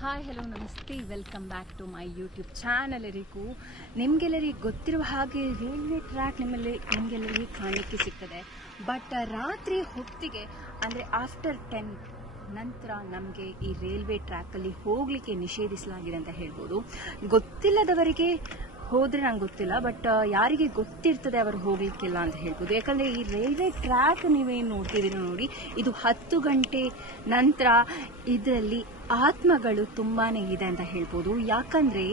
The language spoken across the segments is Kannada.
ಹಾಯ್ ಹಲೋ ನಮಸ್ತೆ. Welcome back to my YouTube channel ಎಲ್ಲರಿಗೂ ನಿಮಗೆಲ್ಲರಿಗೆ ಗೊತ್ತಿರುವ ಹಾಗೆ ರೈಲ್ವೆ ಟ್ರ್ಯಾಕ್ ನಿಮ್ಮಲ್ಲಿ, ನಿಮಗೆಲ್ಲರಿಗೆ ಕಾಣಲಿಕ್ಕೆ ಸಿಗ್ತದೆ. ಬಟ್ ರಾತ್ರಿ ಹೊತ್ತಿಗೆ, ಅಂದರೆ ಆಫ್ಟರ್ ಟೆನ್ ನಂತರ ನಮಗೆ ಈ ರೈಲ್ವೆ ಟ್ರ್ಯಾಕಲ್ಲಿ ಹೋಗಲಿಕ್ಕೆ ನಿಷೇಧಿಸಲಾಗಿದೆ ಅಂತ ಹೇಳ್ಬೋದು. ಗೊತ್ತಿಲ್ಲದವರಿಗೆ ಹೋದ್ರೆ ನಂಗೆ ಗೊತ್ತಿಲ್ಲ ಬಟ್ ಯಾರಿಗೆ ಗೊತ್ತಿರ್ತದೆ ಅವರು ಹೋಗ್ಲಿಕ್ಕಿಲ್ಲ ಅಂತ ಹೇಳ್ಬೋದು. ಯಾಕಂದ್ರೆ ಈ ರೈಲ್ವೆ ಟ್ರ್ಯಾಕ್ ನೀವೇನು ನೋಡ್ತಿದ್ದೀರಿ ನೋಡಿ, ಇದು ಹತ್ತು ಗಂಟೆ ನಂತರ ಇದರಲ್ಲಿ ಆತ್ಮಗಳು ತುಂಬಾನೇ ಇದೆ ಅಂತ ಹೇಳ್ಬೋದು. ಯಾಕಂದ್ರೆ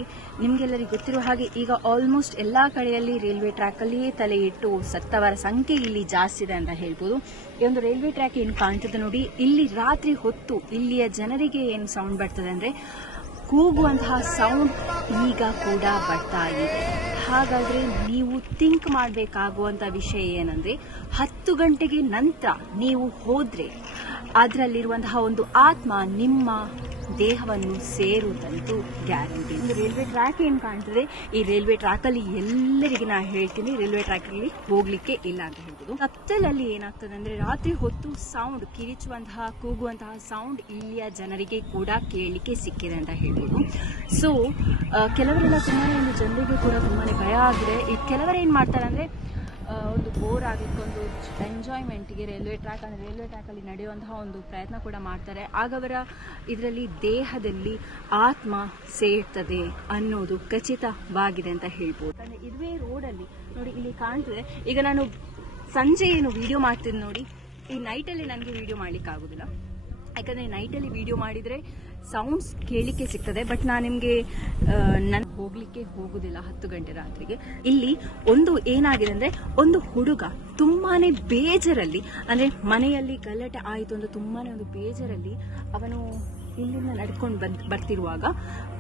ನಿಮ್ಗೆಲ್ಲರಿಗೂ ಗೊತ್ತಿರುವ ಹಾಗೆ ಈಗ ಆಲ್ಮೋಸ್ಟ್ ಎಲ್ಲಾ ಕಡೆಯಲ್ಲಿ ರೈಲ್ವೆ ಟ್ರ್ಯಾಕ್ ಅಲ್ಲಿಯೇ ತಲೆ ಇಟ್ಟು ಸತ್ತವರ ಸಂಖ್ಯೆ ಇಲ್ಲಿ ಜಾಸ್ತಿ ಇದೆ ಅಂತ ಹೇಳ್ಬೋದು. ಈ ಒಂದು ರೈಲ್ವೆ ಟ್ರ್ಯಾಕ್ ಏನು ಕಾಣ್ತದೆ ನೋಡಿ, ಇಲ್ಲಿ ರಾತ್ರಿ ಹೊತ್ತು ಇಲ್ಲಿಯ ಜನರಿಗೆ ಏನು ಸೌಂಡ್ ಬರ್ತದೆ ಅಂದ್ರೆ ಕೂಗುವಂತಹ ಸೌಂಡ್ ಈಗ ಕೂಡ ಬರ್ತಾ ಇದೆ. ಹಾಗಾದ್ರೆ ನೀವು ಥಿಂಕ್ ಮಾಡಬೇಕಾಗುವಂತ ವಿಷಯ ಏನಂದ್ರೆ, ಹತ್ತು ಗಂಟೆಗೆ ನಂತರ ನೀವು ಹೋದ್ರೆ, ಅದರಲ್ಲಿರುವಂತಹ ಒಂದು ಆತ್ಮ ನಿಮ್ಮ ದೇಹವನ್ನು ಸೇರುವುದಂತೂ ಗ್ಯಾರಂಟಿ. ಒಂದು ರೈಲ್ವೆ ಟ್ರ್ಯಾಕ್ ಏನು ಕಾಣ್ತದೆ? ಈ ರೈಲ್ವೆ ಟ್ರ್ಯಾಕ್ ಅಲ್ಲಿ ಎಲ್ಲರಿಗೆ ನಾ ಹೇಳ್ತೀನಿ ರೈಲ್ವೆ ಟ್ರ್ಯಾಕ್ ಅಲ್ಲಿ ಹೋಗ್ಲಿಕ್ಕೆ ಇಲ್ಲ ಅಂತ ಹೇಳ್ಬೋದು. ಕತ್ತಲಲ್ಲಿ ಏನಾಗ್ತದೆ ಅಂದರೆ ರಾತ್ರಿ ಹೊತ್ತು ಸೌಂಡ್ ಕಿರಿಚುವಂತಹ, ಕೂಗುವಂತಹ ಸೌಂಡ್ ಇಲ್ಲಿಯ ಜನರಿಗೆ ಕೂಡ ಕೇಳಲಿಕ್ಕೆ ಸಿಕ್ಕಿದೆ ಅಂತ ಹೇಳ್ಬೋದು. ಸೊ ಕೆಲವರೆಲ್ಲ ತುಂಬಾ ಒಂದು ಜನರಿಗೆ ಕೂಡ ತುಂಬಾ ಭಯ ಆಗಿದೆ. ಈ ಕೆಲವರು ಏನು ಮಾಡ್ತಾರೆ ಅಂದ್ರೆ ಬೋರ್ ಒಂದು ಎಂಜಾಯ್ಮೆಂಟ್ಗೆ ರೈಲ್ವೆ ಟ್ರ್ಯಾಕ್ ಅಂದರೆ ರೈಲ್ವೆ ಟ್ರ್ಯಾಕಲ್ಲಿ ನಡೆಯುವಂತಹ ಒಂದು ಪ್ರಯತ್ನ ಕೂಡ ಮಾಡ್ತಾರೆ. ಆಗವರ ಇದರಲ್ಲಿ ದೇಹದಲ್ಲಿ ಆತ್ಮ ಸೇರ್ತದೆ ಅನ್ನೋದು ಖಚಿತವಾಗಿದೆ ಅಂತ ಹೇಳ್ಬೋದು. ಅಂದರೆ ಇದುವೇ ರೋಡಲ್ಲಿ ನೋಡಿ ಇಲ್ಲಿ ಕಾಣ್ತದೆ. ಈಗ ನಾನು ಸಂಜೆ ಏನು ವಿಡಿಯೋ ಮಾಡ್ತೀನಿ ನೋಡಿ. ಈ ನೈಟಲ್ಲಿ ನನಗೆ ವಿಡಿಯೋ ಮಾಡ್ಲಿಕ್ಕೆ ಆಗೋದಿಲ್ಲ ಯಾಕಂದರೆ ನೈಟಲ್ಲಿ ವಿಡಿಯೋ ಮಾಡಿದರೆ ಸೌಂಡ್ಸ್ ಕೇಳಿಕೆ ಸಿಗ್ತದೆ ಬಟ್ ನಾನು ನಿಮಗೆ ನಾನು ಹೋಗ್ಲಿಕ್ಕೆ ಹೋಗುದಿಲ್ಲ ಹತ್ತು ಗಂಟೆ ರಾತ್ರಿಗೆ. ಇಲ್ಲಿ ಒಂದು ಏನಾಗಿದೆ ಅಂದ್ರೆ, ಒಂದು ಹುಡುಗ ತುಂಬಾನೇ ಬೇಜರಲ್ಲಿ, ಅಂದ್ರೆ ಮನೆಯಲ್ಲಿ ಗಲಾಟೆ ಆಯಿತು ಅಂತ ತುಂಬಾನೇ ಒಂದು ಬೇಜರಲ್ಲಿ ಅವನು ಇಲ್ಲಿಂದ ನಡ್ಕೊಂಡು ಬಂದ್ ಬರ್ತಿರುವಾಗ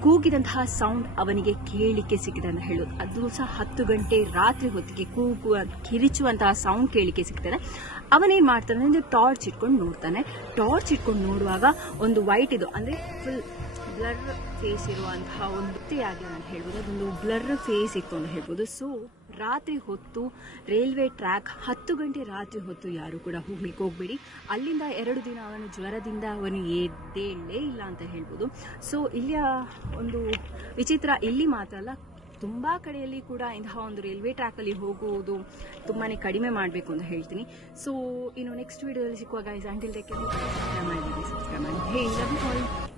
ಕೂಗಿದಂತಹ ಸೌಂಡ್ ಅವನಿಗೆ ಕೇಳಿಕೆ ಸಿಕ್ಕಿದೆ ಅಂತ ಹೇಳೋದು. ಅದು ಸಹ ಹತ್ತು ಗಂಟೆ ರಾತ್ರಿ ಹೊತ್ತಿಗೆ ಕೂಗುವ, ಕಿರಿಚುವಂತಹ ಸೌಂಡ್ ಕೇಳಿಕೆ ಸಿಗ್ತಾನೆ ಅವನೇನ್ ಮಾಡ್ತಾನೆ ಅಂದ್ರೆ ಟಾರ್ಚ್ ಇಟ್ಕೊಂಡು ನೋಡ್ತಾನೆ. ಟಾರ್ಚ್ ಇಟ್ಕೊಂಡು ನೋಡುವಾಗ ಒಂದು ವೈಟ್ ಇದು, ಅಂದ್ರೆ ಫುಲ್ ಬ್ಲರ್ ಫೇಸ್ ಇರುವಂತಹ ಒಂದು ವೃತ್ತಿಯಾಗಿ ನಾನು ಹೇಳ್ಬೋದು. ಅದೊಂದು ಬ್ಲರ್ ಫೇಸ್ ಇತ್ತು ಅಂತ ಹೇಳ್ಬೋದು. ಸೊ ರಾತ್ರಿ ಹೊತ್ತು ರೈಲ್ವೆ ಟ್ರ್ಯಾಕ್ ಹತ್ತು ಗಂಟೆ ರಾತ್ರಿ ಹೊತ್ತು ಯಾರು ಕೂಡ ಹೋಗ್ಲಿಕ್ಕೆ ಹೋಗ್ಬೇಡಿ. ಅಲ್ಲಿಂದ ಎರಡು ದಿನ ಅವನು ಜ್ವರದಿಂದ ಅವನು ಎದ್ದೇಳೇ ಇಲ್ಲ ಅಂತ ಹೇಳ್ಬೋದು. ಸೊ ಇಲ್ಲಿಯ ಒಂದು ವಿಚಿತ್ರ, ಇಲ್ಲಿ ಮಾತ್ರ ಅಲ್ಲ, ತುಂಬಾ ಕಡೆಯಲ್ಲಿ ಕೂಡ ಇಂತಹ ಒಂದು ರೈಲ್ವೆ ಟ್ರ್ಯಾಕ್ ಅಲ್ಲಿ ಹೋಗುವುದು ತುಂಬಾನೇ ಕಡಿಮೆ ಮಾಡಬೇಕು ಅಂತ ಹೇಳ್ತೀನಿ. ಸೊ ಇನ್ನು ನೆಕ್ಸ್ಟ್ ವಿಡಿಯೋದಲ್ಲಿ ಸಿಕ್ಕುವಾಗ ಅಂಟಿಲ್ ಟೇಕ್ ಮಾಡಿ ಸಬ್ಸ್ಕ್ರೈಬ್ ಮಾಡಿ. Hey love